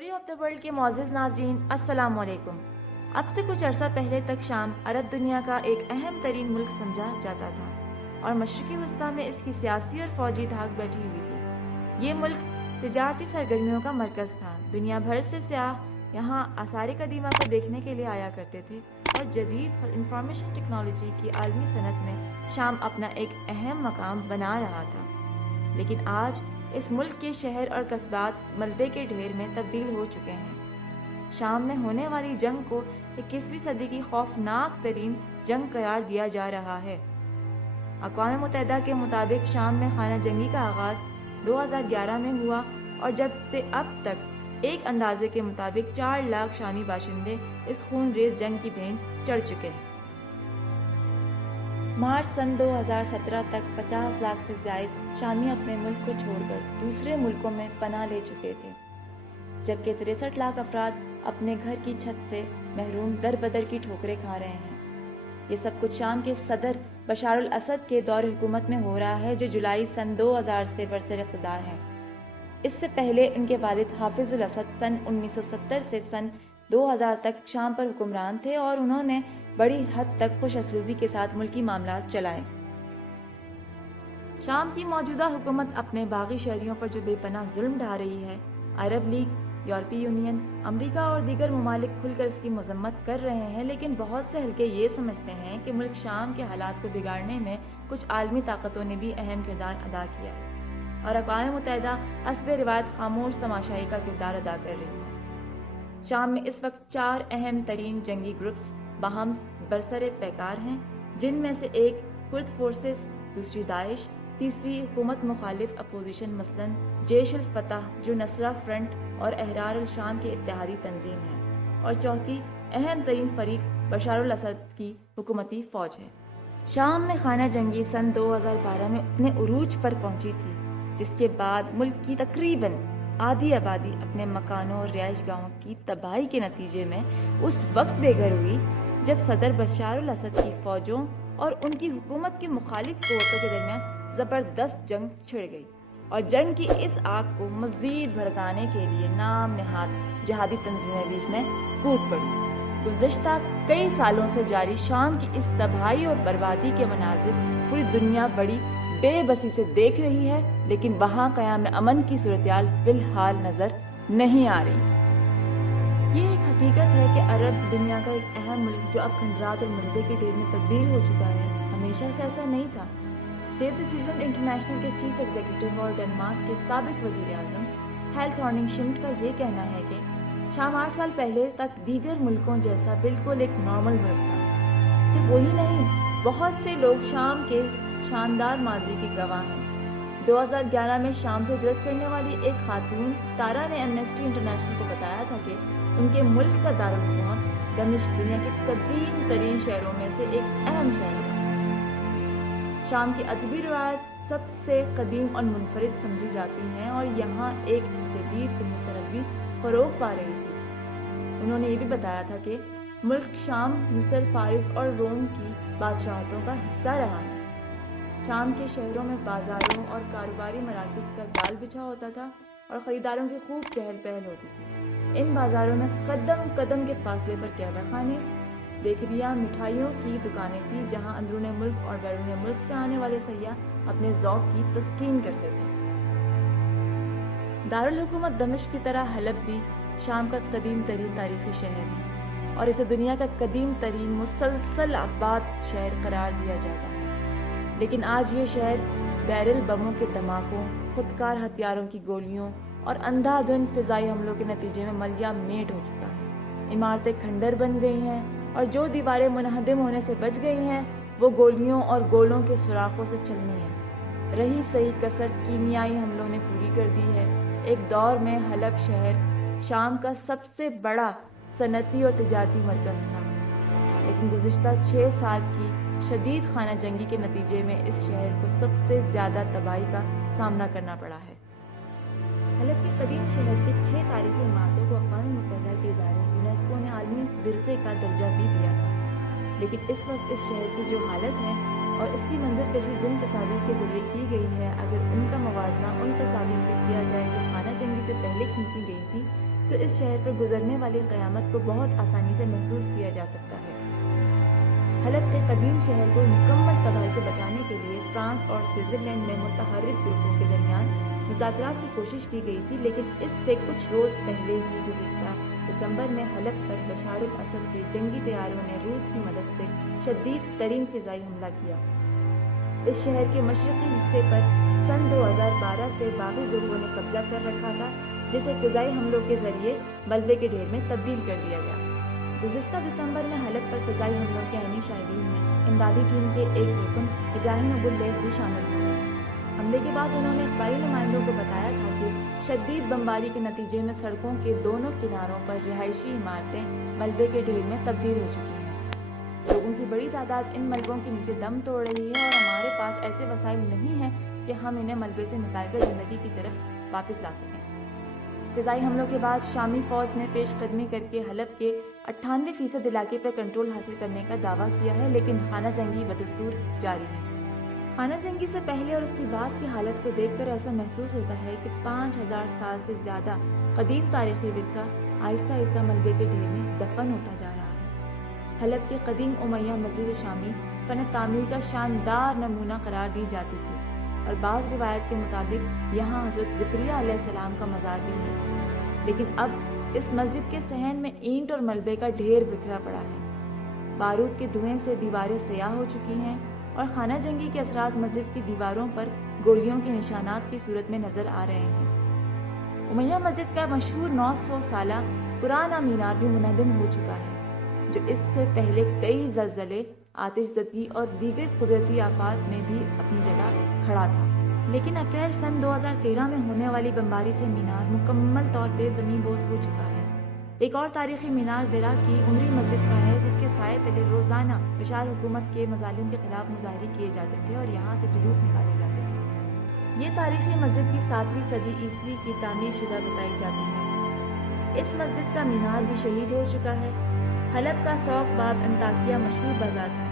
Story of the world کے معزز ناظرین السلام علیکم۔ اب سے کچھ عرصہ پہلے تک شام عرب دنیا کا ایک اہم ترین ملک سمجھا جاتا تھا اور مشرقی وسطیٰ میں اس کی سیاسی اور فوجی دھاک بیٹھی ہوئی تھی۔ یہ ملک تجارتی سرگرمیوں کا مرکز تھا۔ دنیا بھر سے سیاح یہاں آثار قدیمہ کو دیکھنے کے لیے آیا کرتے تھے اور جدید انفارمیشن ٹیکنالوجی کی عالمی صنعت میں شام اپنا ایک اہم مقام بنا رہا تھا۔ لیکن آج اس ملک کے شہر اور قصبات ملبے کے ڈھیر میں تبدیل ہو چکے ہیں۔ شام میں ہونے والی جنگ کو 21ویں صدی کی خوفناک ترین جنگ قرار دیا جا رہا ہے۔ اقوام متحدہ کے مطابق شام میں خانہ جنگی کا آغاز 2011 میں ہوا اور جب سے اب تک ایک اندازے کے مطابق 4 لاکھ شامی باشندے اس خون ریز جنگ کی بھینٹ چڑھ چکے ہیں۔ مارچ سن 2017 تک 50 لاکھ سے زائد شامی اپنے ملک کو چھوڑ کر دوسرے ملکوں میں پناہ لے چکے تھے، جبکہ 63 لاکھ افراد اپنے گھر کی چھت سے محروم در بدر کی ٹھوکریں کھا رہے ہیں۔ یہ سب کچھ شام کے صدر بشار الاسد کے دور حکومت میں ہو رہا ہے، جو جولائی سن 2000 سے برسر اقتدار ہیں۔ اس سے پہلے ان کے والد حافظ الاسد سن 1970 سے سن 2000 تک شام پر حکمران تھے اور انہوں نے بڑی حد تک خوش اسلوبی کے ساتھ ملکی معاملات چلائے۔ شام کی موجودہ حکومت اپنے باغی شہریوں پر جو بے پناہ ظلم ڈھا رہی ہے، عرب لیگ، یورپی یونین، امریکہ اور دیگر ممالک کھل کر اس کی مذمت کر رہے ہیں، لیکن بہت سے حلقے یہ سمجھتے ہیں کہ ملک شام کے حالات کو بگاڑنے میں کچھ عالمی طاقتوں نے بھی اہم کردار ادا کیا ہے اور اقوام متحدہ حسب روایت خاموش تماشائی کا کردار ادا کر رہی ہے۔ شام میں اس وقت 4 اہم ترین جنگی گروپس باہم برسر پیکار ہیں، جن میں سے ایک کرد فورسز، دوسری داعش، تیسری حکومت مخالف اپوزیشن مثلاً جیش الفتح جو نصرہ فرنٹ اور احرار الشام کے اتحادی تنظیم ہے، اور چوتھی اہم ترین فریق بشار الاسد کی حکومتی فوج ہے۔ شام میں خانہ جنگی سن 2012 میں اپنے عروج پر پہنچی تھی، جس کے بعد ملک کی تقریباً آدھی آبادی اپنے مکانوں اور رہائش گاہوں کی تباہی کے نتیجے میں اس وقت بے گھر ہوئی جب صدر بشار الاسد کی فوجوں اور ان کی حکومت کے مخالف قوتوں کے درمیان زبردست جنگ چھڑ گئی اور جنگ کی اس آگ کو مزید بھڑکانے کے لیے نام نہاد جہادی تنظیمیں بھی اس میں کود پڑی۔ گزشتہ کئی سالوں سے جاری شام کی اس تباہی اور بربادی کے مناظر پوری دنیا بڑی بے بسی سے دیکھ رہی ہے، لیکن وہاں قیام امن کی صورتحال فی الحال نظر نہیں آ رہی۔ یہ ایک حقیقت ہے کہ عرب دنیا کا ایک اہم ملک جو اب کھنڈرات اور ملبے کے ڈھیر میں تبدیل ہو چکا ہے، ہمیشہ سے ایسا نہیں تھا۔ سیو دی چلڈرن انٹرنیشنل کے چیف ایگزیکٹو اور ڈنمارک کے سابق وزیر اعظم ہیل تھورننگ شمٹ کا یہ کہنا ہے کہ شام 8 سال پہلے تک دیگر ملکوں جیسا بالکل ایک نارمل ملک تھا۔ صرف وہی نہیں، بہت سے لوگ شام کے شاندار ماضی کے گواہ ہیں۔ 2011 میں شام سے ہجرت کرنے والی ایک خاتون تارا نے ایمنسٹی انٹرنیشنل کو بتایا تھا کہ ان کے ملک کا دارالحکومت دمشق دنیا کے قدیم ترین شہروں میں سے ایک اہم شہر ہے۔ شام کی ادبی روایت سب سے قدیم اور منفرد سمجھی جاتی ہیں اور یہاں ایک جدید فلمی صنعت بھی فروغ پا رہی تھی۔ انہوں نے یہ بھی بتایا تھا کہ ملک شام مصر، فارس اور روم کی بادشاہتوں کا حصہ رہا ہے۔ شام کے شہروں میں بازاروں اور کاروباری مراکز کا جال بچھا ہوتا تھا اور خریداروں کی خوب چہل پہل ہوتی تھی۔ ان بازاروں میں قدم قدم کے فاصلے پر قہوہ خانے، بیکریاں، مٹھائیوں کی دکانیں تھیں جہاں اندرون ملک اور بیرون ملک سے آنے والے سیاح اپنے ذوق کی تسکین کرتے تھے۔ دارالحکومت دمشق کی طرح حلب بھی شام کا قدیم ترین تاریخی شہر ہے اور اسے دنیا کا قدیم ترین مسلسل آباد شہر قرار دیا جاتا ہے، لیکن آج یہ شہر بیرل بموں کے دھماکوں، خودکار ہتھیاروں کی گولیوں اور اندھا دھند فضائی حملوں کے نتیجے میں ملیا میٹ ہو چکا ہے۔ عمارتیں کھنڈر بن گئی ہیں اور جو دیواریں منہدم ہونے سے بچ گئی ہیں وہ گولیوں اور گولوں کے سوراخوں سے چلنی ہیں۔ رہی صحیح کسر کیمیائی حملوں نے پوری کر دی ہے۔ ایک دور میں حلب شہر شام کا سب سے بڑا صنعتی اور تجارتی مرکز تھا، لیکن گزشتہ 6 سال کی شدید خانہ جنگی کے نتیجے میں اس شہر کو سب سے زیادہ تباہی کا سامنا کرنا پڑا ہے۔ حلب کے قدیم شہر کے 6 تاریخی عمارتوں کو اقوام متحدہ کے ادارے یونیسکو نے عالمی ورثے کا درجہ بھی دیا تھا، لیکن اس وقت اس شہر کی جو حالت ہے اور اس کی منظر کشی جن تصاویر کے ذریعے کی گئی ہے، اگر ان کا موازنہ ان تصاویر سے کیا جائے جو خانہ جنگی سے پہلے کھینچی گئی تھی تو اس شہر پر گزرنے والی قیامت کو بہت آسانی سے محسوس کیا جا سکتا ہے۔ حلب کے قدیم شہر کو مکمل تباہی سے بچانے کے لیے فرانس اور سوئٹزرلینڈ میں متحرک گروپوں کے درمیان مذاکرات کی کوشش کی گئی تھی، لیکن اس سے کچھ روز پہلے ہی گزشتہ دسمبر میں حلب پر بشار الاسد کے جنگی طیاروں نے روس کی مدد سے شدید ترین فضائی حملہ کیا۔ اس شہر کے مشرقی حصے پر سن 2012 سے باغی گروہوں نے قبضہ کر رکھا تھا، جسے فضائی حملوں کے ذریعے ملبے کے ڈھیر میں تبدیل کر دیا گیا۔ گزشتہ دسمبر میں حلب پر فضائی حملوں کے عینی شاہدین میں امدادی ٹیم کے ایک رکن ابراہیم ابو اللیث بھی شامل ہوئے۔ حملے کے بعد انہوں نے اخباری نمائندوں کو بتایا تھا کہ شدید بمباری کے نتیجے میں سڑکوں کے دونوں کناروں پر رہائشی عمارتیں ملبے کے ڈھیر میں تبدیل ہو چکی ہیں۔ لوگوں کی بڑی تعداد ان ملبوں کے نیچے دم توڑ رہی ہے اور ہمارے پاس ایسے وسائل نہیں ہیں کہ ہم انہیں ملبے سے نکال کر زندگی کی طرف واپس لا سکیں۔ فضائی حملوں کے بعد شامی فوج نے پیش قدمی کر کے حلب کے 98% علاقے پر کنٹرول حاصل کرنے کا دعویٰ کیا ہے، لیکن خانہ جنگی بدستور جاری ہے۔ خانہ جنگی سے پہلے اور اس کی بعد کی حالت کو دیکھ کر ایسا محسوس ہوتا ہے کہ 5000 سال سے زیادہ قدیم تاریخی ورثہ آہستہ آہستہ ملبے کے ڈھیر میں دفن ہوتا جا رہا ہے۔ حلب کی قدیم امیہ مسجد شامی فن تعمیر کا شاندار نمونہ قرار دی جاتی تھی، اور بعض روایت کے مطابق یہاں حضرت زکریا علیہ السلام کا مزار بھی ہے، لیکن اب اس مسجد کے صحن میں اینٹ اور ملبے کا ڈھیر بکھرا پڑا ہے۔ بارود کے دھوئیں سے دیواریں سیاہ ہو چکی ہیں اور خانہ جنگی کے اثرات مسجد کی دیواروں پر گولیوں کے نشانات کی صورت میں نظر آ رہے ہیں۔ امیہ مسجد کا مشہور 900 سالہ پرانا مینار بھی منہدم ہو چکا ہے، جو اس سے پہلے کئی زلزلے، آتش زدگی اور دیگر قدرتی آفات میں بھی اپنی جگہ کھڑا تھا، لیکن اپریل سن 2013 میں ہونے والی بمباری سے مینار مکمل طور پہ زمین بوس ہو چکا ہے۔ ایک اور تاریخی مینار درہ کی عمری مسجد کا ہے، جس کے سائے تلے روزانہ بشار حکومت کے مظالم کے خلاف مظاہرے کیے جاتے تھے اور یہاں سے جلوس نکالے جاتے تھے۔ یہ تاریخی مسجد کی 7ویں صدی عیسوی کی تعمیر شدہ بتائی جاتی ہے۔ اس مسجد کا مینار بھی شہید ہو چکا ہے۔ حلب کا سوق باب انطاکیہ مشہور بازار تھا۔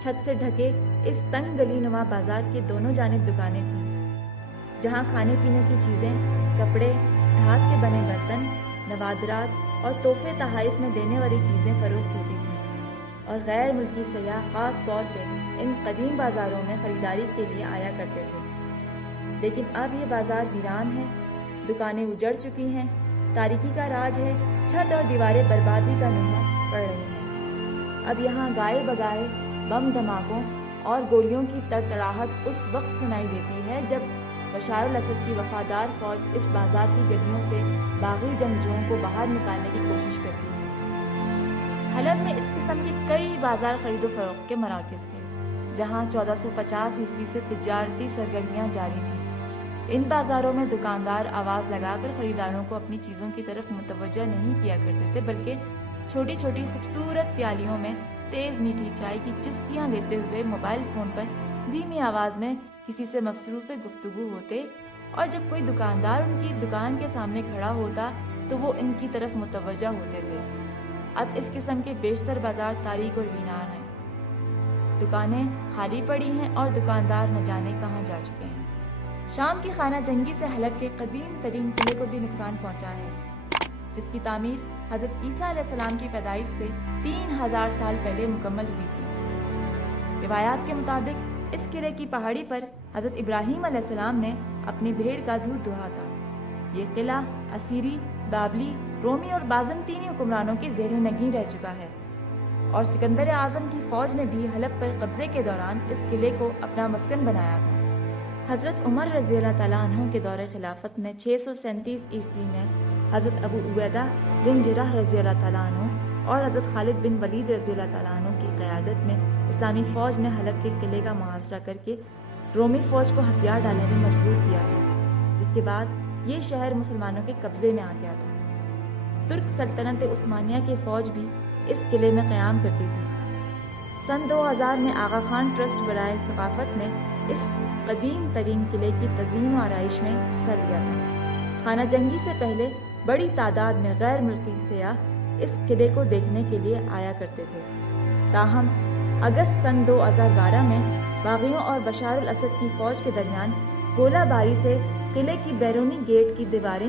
چھت سے ڈھکے اس تنگ گلی نما بازار کے دونوں جانب دکانیں تھیں، جہاں کھانے پینے کی چیزیں، کپڑے، دھات کے بنے برتن، نوادرات اور تحفے تحائف میں دینے والی چیزیں فروخت ہوتی تھیں، اور غیر ملکی سیاح خاص طور پہ ان قدیم بازاروں میں خریداری کے لیے آیا کرتے تھے۔ لیکن اب یہ بازار ویران ہے، دکانیں اجڑ چکی ہیں، تاریکی کا راج ہے، چھت اور دیواریں بربادی کا نمہ پڑ رہی ہیں۔ اب یہاں گائے بگائے بم دھماکوں اور گولیوں کی تڑتڑاہٹ اس وقت سنائی دیتی ہے جب بشار الاسد کی وفادار فوج اس بازار کی گلیوں سے باغی جنگجوؤں کو باہر نکالنے کی کوشش کرتی ہے۔ حلب میں اس قسم کے کئی بازار خرید و فروخت کے مراکز تھے، جہاں 1450 عیسوی سے تجارتی سرگرمیاں جاری تھیں۔ ان بازاروں میں دکاندار آواز لگا کر خریداروں کو اپنی چیزوں کی طرف متوجہ نہیں کیا کرتے تھے، بلکہ چھوٹی چھوٹی خوبصورت پیالیوں میں تیز میٹھی چائے کی چسکیاں لیتے ہوئے موبائل فون پر دھیمی آواز میں کسی سے مصروف گفتگو ہوتے، اور جب کوئی دکاندار ان کی دکان کے سامنے کھڑا ہوتا تو وہ ان کی طرف متوجہ ہوتے تھے۔ اب اس قسم کے بیشتر بازار تاریک اور بینار ہیں، دکانیں خالی پڑی ہیں اور دکاندار نہ جانے کہاں جا چکے ہیں۔ شام کی خانہ جنگی سے حلب کے قدیم ترین قلعے کو بھی نقصان پہنچا ہے، جس کی تعمیر حضرت عیسیٰ علیہ السلام کی پیدائش سے 3000 سال پہلے مکمل ہوئی تھی۔ روایات کے مطابق اس قلعے کی پہاڑی پر حضرت ابراہیم علیہ السلام نے اپنی بھیڑ کا دودھ دہا تھا۔ یہ قلعہ اسیری، بابلی، رومی اور بازنطینی حکمرانوں کے زیر نگین رہ چکا ہے، اور سکندر اعظم کی فوج نے بھی حلب پر قبضے کے دوران اس قلعے کو اپنا مسکن بنایا تھا۔ حضرت عمر رضی اللہ تعالیٰ عنہ کے دور خلافت میں 637 عیسوی میں حضرت ابو عبیدہ بن جراح رضی اللہ تعالیٰ عنہ اور حضرت خالد بن ولید رضی اللہ تعالیٰ عنہ کی قیادت میں اسلامی فوج نے حلب کے قلعے کا محاصرہ کر کے رومی فوج کو ہتھیار ڈالنے میں مجبور کیا تھا، جس کے بعد یہ شہر مسلمانوں کے قبضے میں آ گیا تھا۔ ترک سلطنت عثمانیہ کی فوج بھی اس قلعے میں قیام کرتی تھی۔ سن 2000 میں آغا خان ٹرسٹ برائے ثقافت نے اس قدیم ترین قلعے کی تزئین و آرائش میں حصہ لیا تھا۔ خانہ جنگی سے پہلے بڑی تعداد میں غیر ملکی سیاح اس قلعے کو دیکھنے کے لیے آیا کرتے تھے، تاہم اگست سن 2012 میں باغیوں اور بشار الاسد کی فوج کے درمیان گولہ باری سے قلعے کی بیرونی گیٹ کی دیواریں